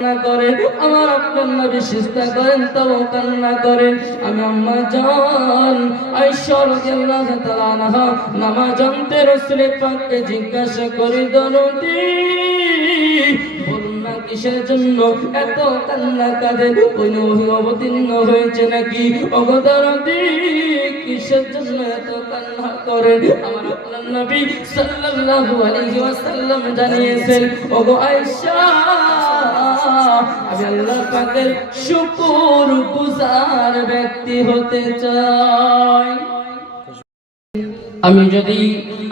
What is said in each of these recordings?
কান্না করেন, আমার আপনার নবী সিজদা করেন তবু কান্না করেন। আমি আম্মা জান আয়েশা রাদিয়াল্লাহু তাআলা আনহা নামাজ আনতে রাসূল পাককে জিজ্ঞাসা করি, দরদি বলুন না কিসের জন্য এত কান্না কাঁদেন? কোন ওহী অবতীর্ণ হয়েছে নাকি? ওগো দরদি কিসের জন্য এত কান্না করেন? আমার আপনার নবী সাল্লাল্লাহু আলাইহি ওয়াসাল্লাম জানিয়েছেন, ওগো আয়েশা আমি আল্লাহ পাকের শুকরগুজার ব্যক্তি হতে চাই। আমি যদি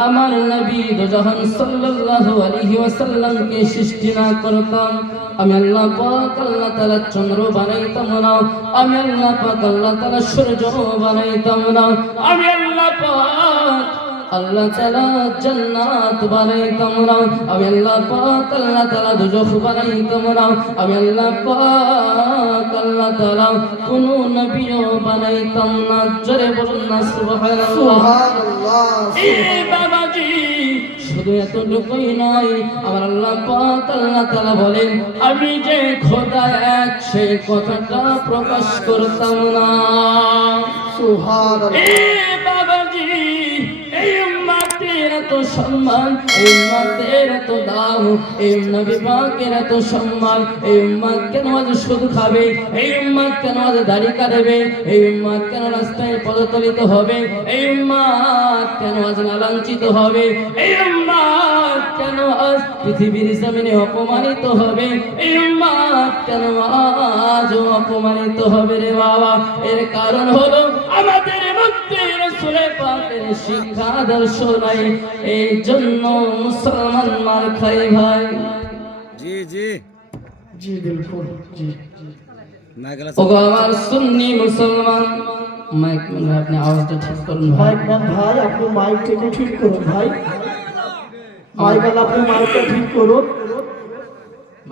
আমার নবী দোজাহান সাল্লাল্লাহু আলাইহি ওয়াসাল্লামকে সৃষ্টি না করতাম, আমি আল্লাহ পাক আল্লাহ তাআলা চন্দ্র বানাইতাম না, আমি আল্লাহ পাক আল্লাহ তাআলা সূর্য বানাইতাম না, আমি আল্লাহ পাক আল্লাহ তাআলা জান্নাত বানাইতাম না, আমি আল্লাহ পাক আল্লাহ তাআলা দোজখ বানাইতাম না, আমি আল্লাহ পাক আল্লাহ তাআলা কোন নবীও বানাইতাম না। জোরে বলুন না সুবহানাল্লাহ। এ বাবাজি শুধু এতটুকুই নয়, আমার আল্লাহ পাক আল্লাহ তাআলা বলেন আমি যে খোদা এক সেই কথাটা প্রকাশ করতাম না। সুবহানাল্লাহ। এ বাবাজি এই উম্মতের এত সম্মান, এই উম্মতের এত দাম, এই নবী পাকের এত সম্মান, এই উম্মত কেন আজ সুদ খাবে? এই উম্মত কেন আজ দাড়ি কাটবে? এই উম্মত কেন রাস্তায় পদতলিত হবে? এই উম্মত কেন আজ লাঞ্ছিত হবে? এই উম্মত কেন আজ পৃথিবীর জমিনে অপমানিত হবে? এই উম্মত কেন আজ অপমানিত হবে রে বাবা? এর কারণ হলো আমাদের মধ্যে রাসূল পাকের শিক্ষা আদর্শ নাই, এই জন্য মুসলমান মার খায় ভাই। জি জি জি বিলকুল জি। ওগো আমার সুন্নি মুসলমান, মাইক মানে আপনি আওয়াজটা ঠিক করুন ভাই। মাইক ম্যান ভাই আপনি মাইকটা একটু ঠিক করুন ভাই, মাইক ম্যান আপনি মাইকটা ঠিক করুন।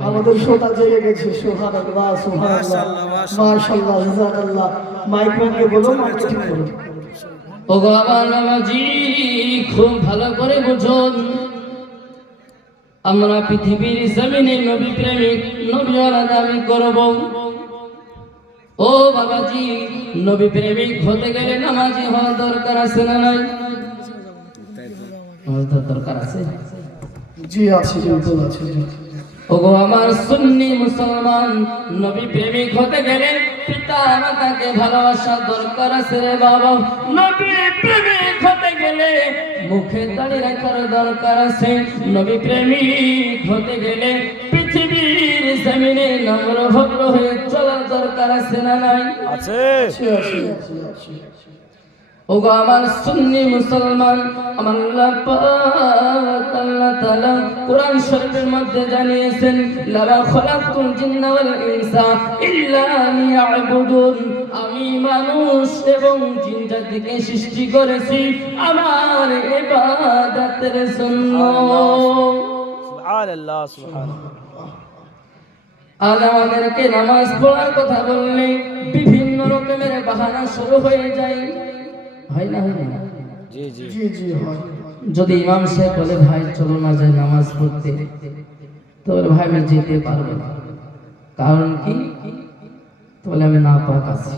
আমাদের শ্রোতা জেগে গেছে। সুবহানাল্লাহ সুবহানাল্লাহ মাশাআল্লাহ জাযাকাল্লাহ। মাইক ম্যানকে বলুন মাইকটা ঠিক করুন। ওগো আমার বাবাজি খুব ভালো করে বুঝুন, আমরা পৃথিবীর জমিনে নবী প্রেমিক নবীওয়ালা দাবি করব। ও বাবাজি নবী প্রেমিক হতে গেলে নামাজি হওয়া দরকার আছে না নাই? দরকার আছে। জি আছে বিলকুল আছে জি। ওগো আমার সুন্নি মুসলমান, নবী প্রেমিক হতে গেলে পিতা মাতাকে ভালোবাসা দরকার আছে রে বাবা। নবী প্রেমিক হতে গেলে মুখে দাড়ি রাখার দরকার আছে। নবী প্রেমিক হতে গেলে পৃথিবীর জমিনে নম্র ভদ্র হয়ে চলার দরকার আছে না নাই? আছে আছে আছে আছে। ওগো আমার সুন্নি মুসলমান, আমার আল্লাহ পাক আল্লাহ তাআলা কোরআন শরীফের মধ্যে জানিয়েছেন, লা খালাকতুল জিন্না ওয়াল ইনসা ইল্লা লিয়াবুদুন, আমি মানুষ এবং জিন জাতিকে সৃষ্টি করেছি আমার ইবাদতের জন্য। সুবহানাল্লাহ সুবহানাল্লাহ। আজ আমাদেরকে নামাজ পড়ার কথা বললে বিভিন্ন রকমের বাহানা শুরু হয়ে যায়, হয় না? হয় না? জি জি জি জি হয়। যদি ইমাম সাহেব বলে ভাই চলো না যাই নামাজ পড়তে, তো বলে ভাই আমি যেতে পারবো না। কারণ কি? তো বলে আমি নাপাক আছি,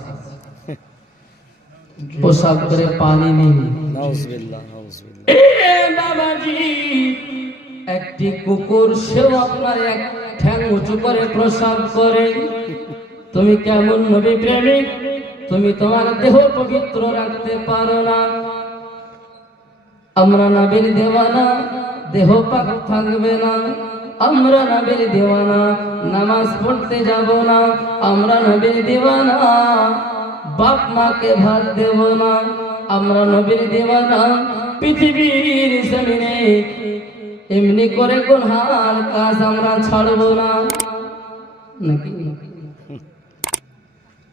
পোশাক করে পানি নেই। নাউজুবিল্লাহ নাউজুবিল্লাহ। এ বাবাজি একটি কুকুর সেও আপনার এক ঠ্যাং উঁচু করে প্রসাব করে। তুমি কেমন নবী প্রেমিক? তুমি তোমার দেহ পবিত্র রাখতে পারো না। আমরা নবীর দেওয়ানা, দেহ পাক থাকবে না। আমরা নবীর দেওয়ানা, নামাজ পড়তে যাব না। আমরা নবীর দেওয়ানা, বাপ মাকে ভাত দেব না। আমরা নবীর দেওয়ানা, পৃথিবীর জমিনে এমনি করে গুনার কাজ আমরা ছাড়ব না। নাকি?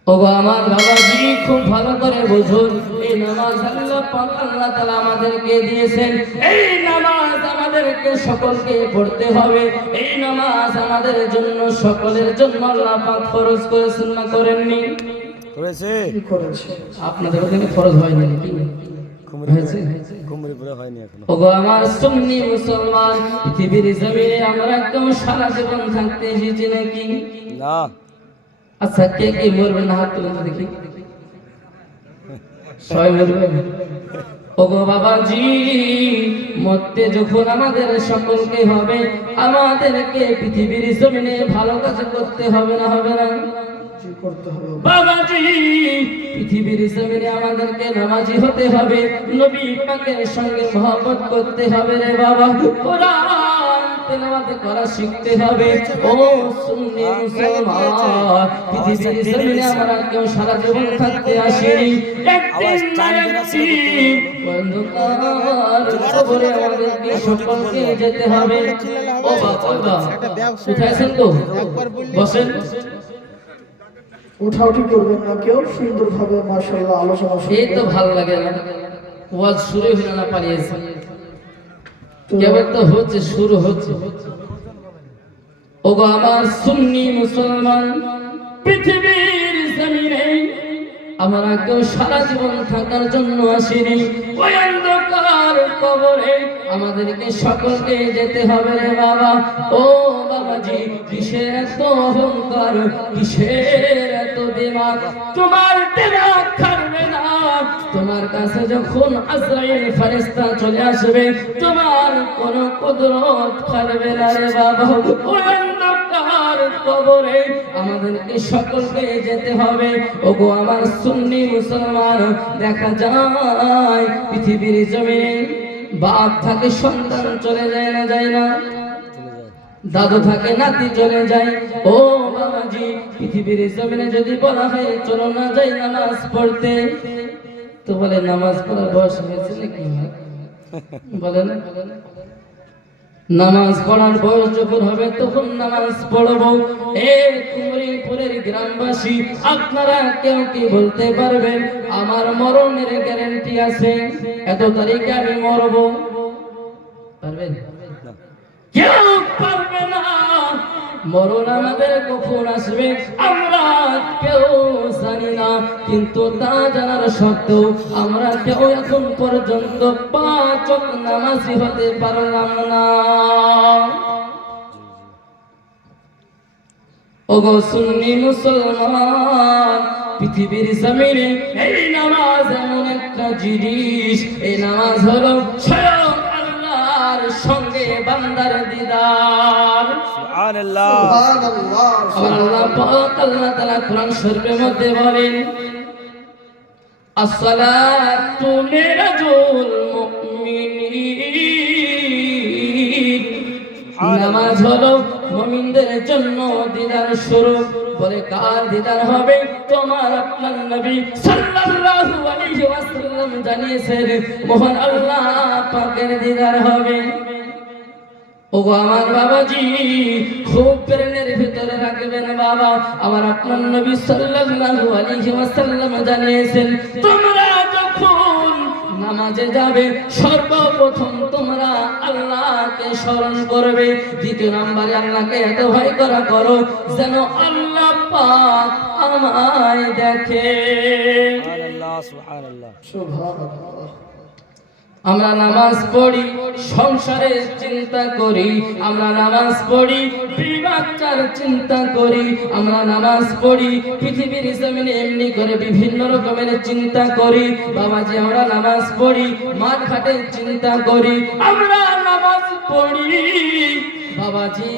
ওগো আমার বাবাজি খুব ভালো করে বুঝুন, এই নামাজ আল্লাহ পাক আল্লাহ তাআলা আমাদেরকে দিয়েছেন। এই নামাজ আমাদেরকে সকলকে পড়তে হবে। এই নামাজ আমাদের জন্য সকলের জন্য আল্লাহ পাক ফরজ করেছেন না করেননি? করেছে কি করেছে? আপনাদের ওখানে ফরজ হয়নি নাকি? হয়েছে? কুমড়িপুরে হয়নি এখনো। ওগো আমার সুন্নি মুসলমান, পৃথিবীর জমিনে আমরা কেউ সারা জীবন থাকতে এসেছি নাকি? না, আচ্ছা, কে কে মরবেন না হাত তুলে দেখি। সবাই মরবে? ওগো বাবাজি, মরতে যখন আমাদের সকলকে হবে, আমাদেরকে পৃথিবীর জমিনে ভালো কাজ করতে হবে না হবে না? জি, করতে হবে। বাবাজি, পৃথিবীর জমিনে আমাদেরকে নামাজি হতে হবে, নবী পাকের সঙ্গে মহব্বত করতে হবে রে বাবা, কোরআন তেলাওয়াত করা শিখতে হবে। ও সুন্নি মুসলমান, পৃথিবীর জমিনে আমরা কেউ সারা জীবন থাকতে আসিনি, একদিন না একদিন অন্ধকার কবরে আমাদেরকে সকলকে যেতে হবে। ও বাবা, উঠাইছেন তো? বসেন। উঠাউঠি করবেন না কেউ, সুন্দরভাবে মাশাআল্লাহ আলোচনা এই তো শুনবেন। ভালো লাগে না, ওয়াজ শুরু হইল না, পালিয়েছে। তো কেবল তো হচ্ছে, শুরু হচ্ছে। ওগো আমার সুন্নি মুসলমান, পৃথিবীর জমিনে আমরা কেউ সারা জীবন থাকার জন্য আসিনি, ওই অন্ধকার কবরে আমাদেরকে সকলকে যেতে হবে রে বাবা। ও বাবাজি, কিসের এত অহংকার, কিসের এত দিমাগ? তোমার দিমাগ খাবে না। তোমার কাছে যখন আজরাইল ফেরেশতা চলে আসবে, তোমার কোনো কুদরত খাবে না রে বাবা। ওই অন্ধকার কবরে আমাদেরকে সকলকে যেতে হবে। ওগো আমার সুন্নি মুসলমান, দেখা যায় পৃথিবীর জমিনে বাপ থাকে সন্তান চলে যায় না যায় না? দাদু থাকে নাতি চলে যায়। ও বাবাজি, পৃথিবীর জমিনে যদি বলা হয় চলো না যাই নামাজ পড়তে, তো বলে নামাজ পড়ার বয়স হয়েছে নাকি? বলে না? নামাজ পড়ার বয়স যখন হবে তখন নামাজ পড়বো। এ কুমরিপুরের গ্রামবাসী, আপনারা কেউ কি বলতে পারবেন আমার মরণের গ্যারান্টি আছে, এত তারিখে আমি মরবো? পারবেন? কেউ পারবে না। মরণ আমাদের কখন আসবে আমরা কেউ জানি না, কিন্তু তা জানার সত্ত্বেও আমরা কেউ এখন পর্যন্ত 5 ওয়াক্ত নামাজি হতে পারলাম না। ওগো সুন্নি মুসলমান, পৃথিবীর জমিনে এই নামাজ এমন একটা জিনিস, এই নামাজ হলো স্বয়ং আল্লাহর সঙ্গে বান্দার দিদার। সুবহানাল্লাহ। সুবহানাল্লাহ। আল্লাহ পাক আল্লাহ তাআলা কোরআন শরীফের মধ্যে বলেন, আসসালাতু লিরাজুল মুমিনিন, নামাজ হলো মুমিনদের জন্য দিদার স্বরূপ। বলে কার দিদার হবে? তোমার আপনার নবী সাল্লাল্লাহু আলাইহি ওয়াসাল্লাম জানিয়েছেন মহান আল্লাহ পাকের দিদার হবে। ওগো আমার বাবাজি, খুব প্রেমের ভিতরে রাখবেন বাবা, আমার আপনার নবী সাল্লাল্লাহু আলাইহি ওয়াসাল্লাম জানিয়েছেন তোমরা যখন নামাজে যাবে সর্বপ্রথম তোমরা আল্লাহকে স্মরণ করবে, দ্বিতীয় নম্বরে আল্লাহকে এত ভয় করা করো যেন আল্লাহ পাক আমায় দেখে। সুবহানাল্লাহ, সুবহানাল্লাহ। সুবহানাল্লাহ। আমরা নামাজ পড়ি সংসারের চিন্তা করি, আমরা নামাজ পড়ি বাচ্চার চিন্তা করি, আমরা নামাজ পড়ি পৃথিবীর জমিনে এমনি করে বিভিন্ন রকমের চিন্তা করি। বাবাজি, আমরা নামাজ পড়ি মাঠ ঘাটের চিন্তা করি, আমরা নামাজ পড়ি বাবাজি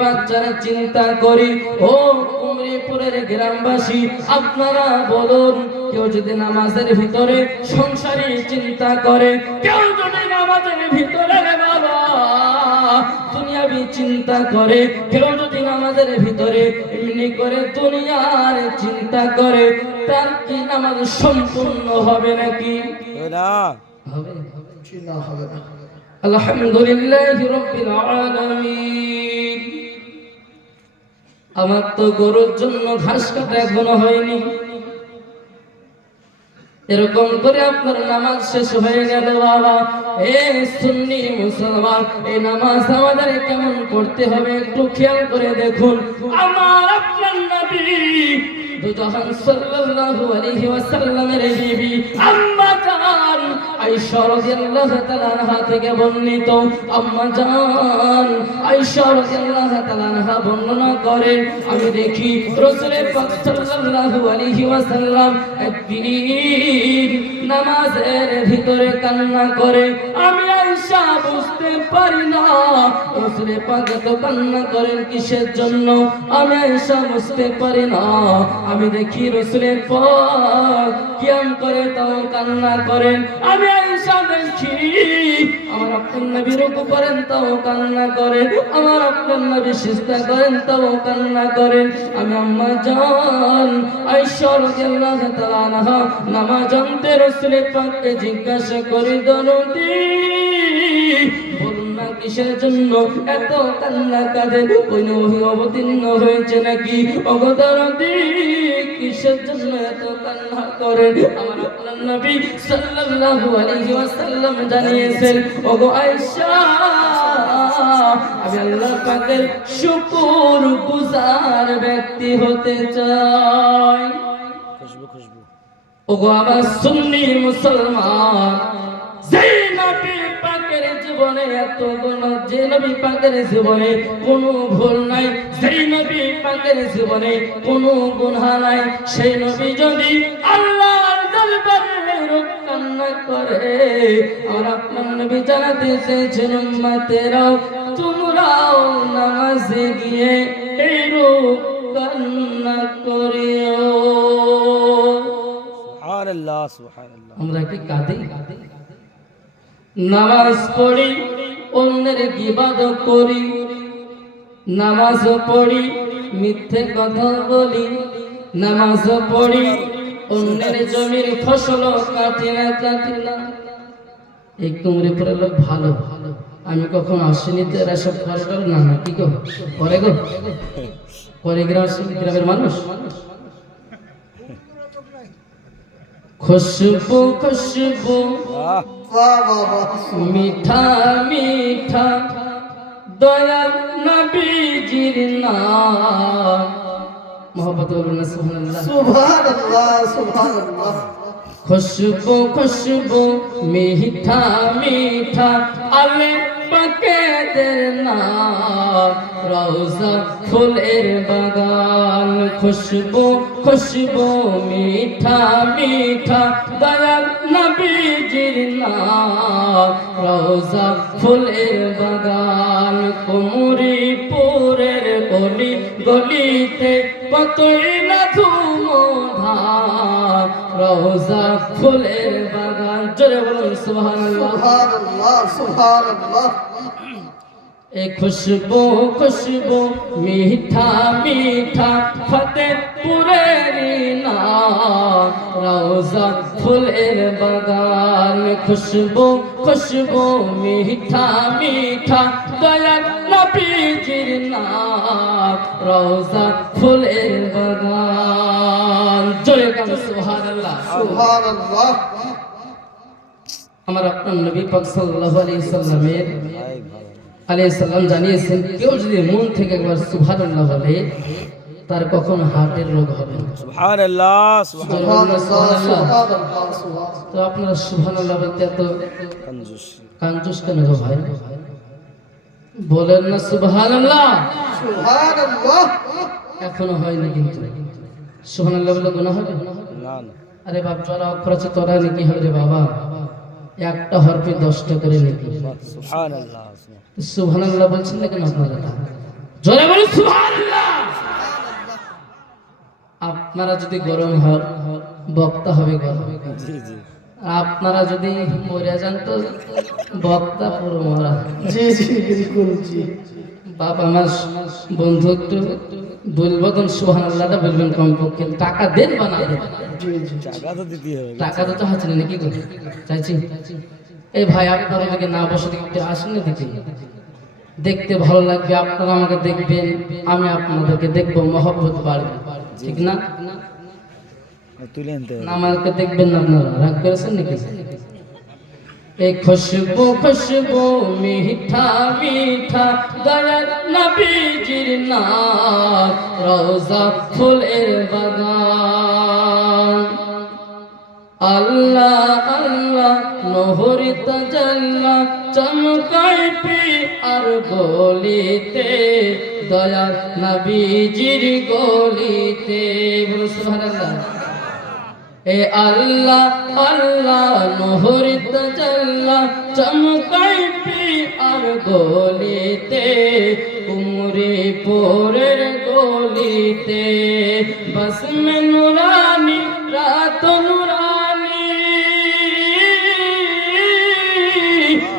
বাচ্চারা চিন্তা করি। ও কুমরিপুরের গ্রামবাসী, আপনারা বলুন, কেউ যদি নামাজের ভিতরে সংসারী চিন্তা করে, কেউ যদি নামাজের ভিতরে বাবা দুনিয়াবি চিন্তা করে, কেউ যদি নামাজের ভিতরে এমনি করে দুনিয়ার চিন্তা করে, তার কি নামাজ সম্পূর্ণ হবে নাকি? না, হবে। জি, না, হবে না। আলহামদুলিল্লাহি রাব্বিল আলামিন। আমার তো গরুর জন্য ঘাস কাটা এখনো হয়নি, এরকম করে আপনার নামাজ শেষ হয়ে গেল বাবা। এ সুন্নি মুসলমান, এই নামাজ আমাদের কেমন পড়তে হবে একটু খেয়াল করে দেখুন। আমার আপনার নবী দুজাহান সাল্লাল্লাহু আলাইহি ওয়াসাল্লামের বিবি আম্মা জান আয়েশা রাদিয়াল্লাহু তাআলা আনহা থেকে বর্ণিত, আম্মা জান আয়েশা রাদিয়াল্লাহু তাআলা আনহা বর্ণনা করেন, আমি দেখি রাসূল পাক সাল্লাল্লাহু আলাইহি ওয়াসাল্লাম একদিন নামাজের ভিতরে কান্না করে। আমি আয়েশা বুঝতে পারি না রাসূল পাক তো কান্না করেন কিসের জন্য, আমি আয়েশা বুঝতে পারি না। আমি দেখি রাসূলের পাক কিয়াম করে তাও কান্না করেন, আমি আয়েশা দেখি আমার আপনার নবী রুকু করেন তাও কান্না করেন, আমার আপনার নবী সিজদা করেন তাও কান্না করেন। আমি আম্মা জান আয়েশা রাদিয়াল্লাহু তাআলা আনহা নামাজ আনতে রাসূল পাককে জিজ্ঞাসা করি, দরদি বলুন না কিসের জন্য এত কান্না কাঁদেন, কোন ওহী অবতীর্ণ হয়েছে নাকি? ওগো দরদি কিসের জন্য এত কান্না করেন? আমার আপনার নবী সাল্লাল্লাহু আলাইহি ওয়াসাল্লাম জানিয়েছেন, ওগো আয়েশা আমি আল্লাহ পাকের শুকর গুজার ব্যক্তি হতে চাই। খুশবু খুশবু। ওগো আমার সুন্নি মুসলমান, যেই নবী পাকের জীবনে এত গুণ, যে নবী পাকের জীবনে কোনো ভুল নাই, যেই নবী পাকের জীবনে কোনো গুনাহ নাই, সেই নবী যদি আল্লাহর দরবারে কান্না করে, আর আপনার নবী জানাতে চেয়েছেন উম্মতেরাও তোমরাও নামাজে গিয়ে এইরূপ কান্না করিও। সুবহানাল্লাহ সুবহানাল্লাহ। আমরা কি কাঁদি? নামাজ পড়ি, অন্যের গীবাদত করি, নামাজ পড়ি, মিথ্যে কথা বলি, নামাজ পড়ি, অন্যের জমির ফসল কাটি না। এই কুমড়ি পরে লোক ভালো, আমি কখন আসিনি তো এরা সব করে না, না কি গো করে গো করে গ্রামের মানুষ। খুশবু খুশবু মিঠা মিঠা দয়াল নবীজির নাম, মোহব্বত বলুন না সুবহানাল্লাহ সুবহানাল্লাহ সুবহানাল্লাহ। খুশবু খুশবু মিঠা মিঠা আলে পাকেদের নাম, রওজা ফুলের বাগান। খুশবু খুশবু মিঠা মিঠা দয়াল নবীজির নাম, রওজা ফুলের বাগান। কুমুরিপুরের গলি গলিতে কতই না ধুমধাম, রওজা ফুলের বাগান। জোরে বলুন সুবহানাল্লাহ সুবহানাল্লাহ সুবহানাল্লাহ। এ খুশবু খুশবু মিঠা মিঠা ফতেপুরের নাম, রওজা ফুলের বাগান। খুশবু খুশবু মিঠা মিঠা দয়াল নবীজির নাম, রওজা ফুলের বাগান। জোরে কান সুবহানাল্লাহ সুবহানাল্লাহ। আমার আপনার নবী পাক সাল্লাল্লাহু আলাইহি সাল্লামের ভাই ভাই। আলাইহিস সালাম জানিয়েছেন, কেউ যদি মন থেকে একবার সুবহানাল্লাহ বলে তার কখনো হার্টের রোগ হবে না। সুবহানাল্লাহ সুবহানাল্লাহ। সুবহানাল্লাহ সুবহানাল্লাহ। তো আপনারা সুবহানাল্লাহ বলতে এত কঞ্জুস। কাঞ্জুস কেন গো ভাই? বলেন না সুবহানাল্লাহ। সুবহানাল্লাহ। এখনো হয়নি কিন্তু সুবহানাল্লাহ বলে গুনাহ হবে? না না। আরে বাপ, যারা অক্ষর আছে তোরা নাকি হবে রে বাবা, একটা হরফে 10টা করে নাকি। সুবহানাল্লাহ। সুবহানাল্লাহ বলছেন না কেন আপনারা? জোরে বলুন সুবহানাল্লাহ। আপনারা যদি গরম হন বক্তা হবে গরম, জি জি। আপনারা যদি মরে যান তো বক্তা পুরো মরা। জি জি বিলকুল জি। বাপ আমার বন্ধু একটু বলবো তো সুবহানাল্লাহটা বলবেন কমপক্ষে। টাকা দেন বা না দেন, জি জি। টাকা তো দিতে হবে। টাকা তো হাতে নেই নাকি গো? চাইছি এই ভাই আপনারা আমাকে না বসে দেখতে আসেন না, দেখি দেখতে ভালো লাগবে, আপনারা আমাকে দেখবেন, আমি আপনাদেরকে দেখবো, মহব্বত বাড়বে, ঠিক না? তুলে আনতে হবে। না আমাকে দেখবেন না, আপনারা রাগ করেছেন নাকি? एक खुशबू खुशबू मीठा मीठा दयाल नबीजिर नाम रोजा फुलेर बागान আল্লাহ আল্লাহ নহরি তাজাল্লা চমকায় পি আর গলিতে দয়াল নবীজির গলিতে বলো সুবহানাল্লাহ। এ আল্লাহ আল্লাহ নহরি তাজাল্লা চমকায় পি আর গলিতে উমরে পোরের গলিতে বস মে নুরানি রাত নুরানি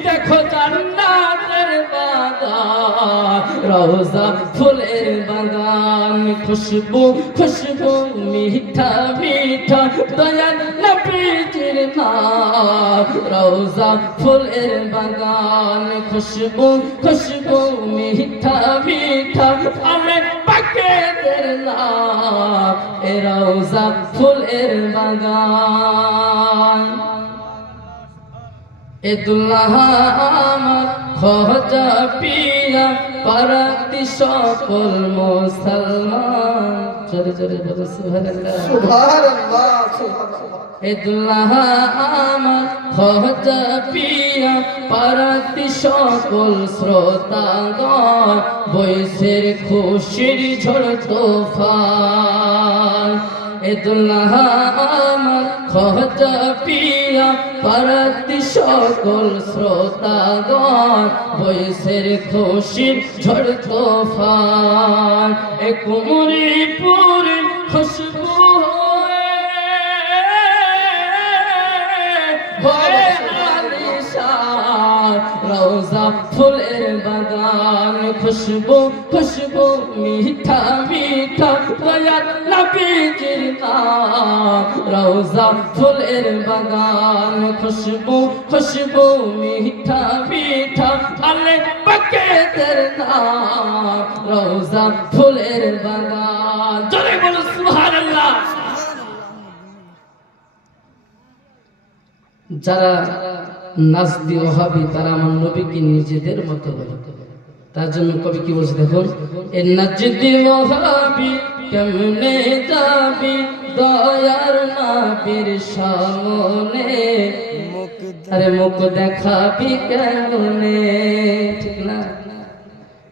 দেখো জান্নাতের বাগান রওজা ফুলের বাগান খুশবু খুশবু মিঠা মিঠা দয়াল নবীজির নাম রওজা ফুলের বাগান খুশবু খুশবু মিঠা মিঠা আলে পাকেদের নাম এ রওজা ফুলের বাগান এ দুল্লাহ আমার খোঁজা পিয়া পারাতি সকল মুসলমান জোরে জোরে বলো সুবহানাল্লাহ সুবহানাল্লাহ সুবহানাল্লাহ। এ দুল্লাহ আমার খোঁজা পিয়া পারাতি সকল শ্রোতাগণ বৈশের খুশির ঝড় তোফান এ দুল্লাহ আমার খোঁজা পিয়া পারাতি সকল শ্রোতাগণ বৈশের খুশির ঝড় তোফান এ কুমরি পুরি খুশবু হয়ে আলিশান রওজা ফুলের বাগান খুশবু খুশবু মিঠা মিঠা দয়াল নবীজির নাম রওজা ফুলের বাগান খুশবু খুশবু মিঠা মিঠা আলে পাকেদের নাম রওজা ফুলের বাগান জোরে বলো সুবহানাল্লাহ। যারা নাজদি ওহাবি তারা আমার নবীকে নিজেদের মতো বলে, তার জন্য কবি কি বলছে দেখুন, এ নাজদি ওহাবি কেমনে যাবি দয়ার নবীর সামনে, আরে মুখ দেখাবি কেমনে, ঠিক না?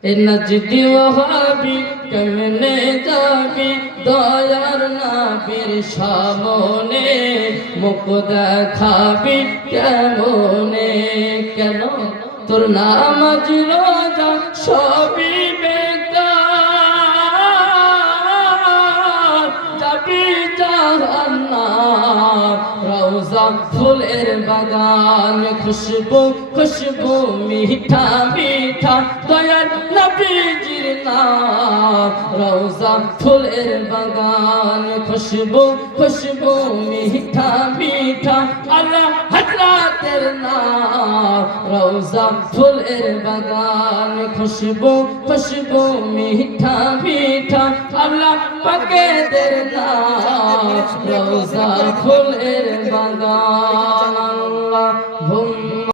এ নাজদি ওহাবি কেমনে যাবি দয়ার নবীর সামনে, মুখ দেখাবি কেমনে, কেন তোর নামাজ রোজা সবই বেকার, যাবি জাহান্নাম রওজা ফুলের বাগান খুশবু খুশবু মিঠা মিঠা দয়াল নবীজির নাম রওজা ফুলের বাগান খুশবু খুশবু মিঠা মিঠা আল্লাহ হযরতের নাম রওজা ফুলের বাগান খুশবু খুশবু মিঠা মিঠা আল্লাহ পাকেদের নাম রওজা ফুলের বাগান।